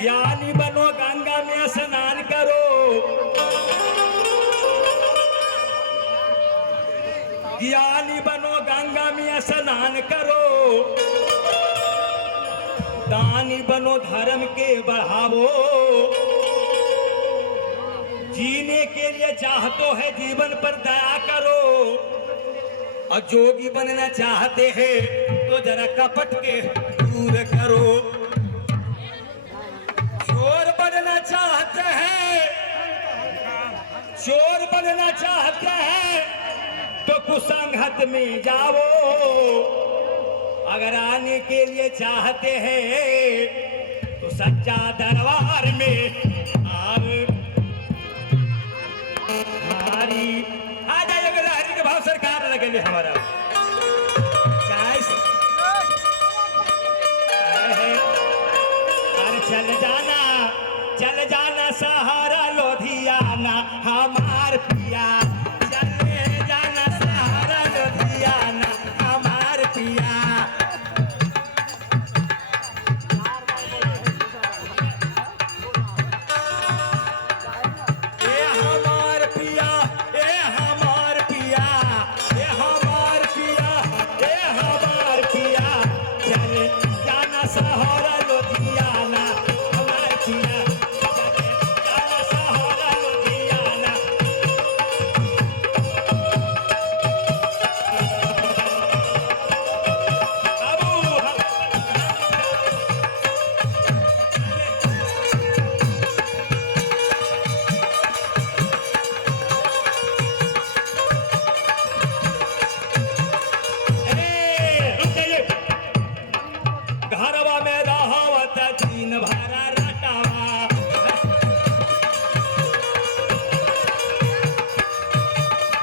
ज्ञानी बनो गंगा में स्नान करो, ज्ञानी बनो गंगा में स्नान करो, दानी बनो धर्म के बढ़ावो, जीने के लिए चाहतो है जीवन पर दया करो, और जोगी बनना चाहते हैं तो जरा कपट के दूर करो, चोर बनना चाहते हैं, चोर बनना चाहते हैं तो कुसंगत में जाओ, अगर आने के लिए चाहते हैं तो सच्चा दरबार में आओ। हरी आ जाइए, हरी के भाव सरकार लगे हमारा चल जाना सहारा लोधियाना हमार पिया, चले जाना सहारा लोधियाना हमार पिया। ए हमार पिया, ए हमार पिया, ए हमार पिया, ए हमार पिया, चले जाना सहारा लोधियाना हमार पिया। घरवा में रहावत दिन भर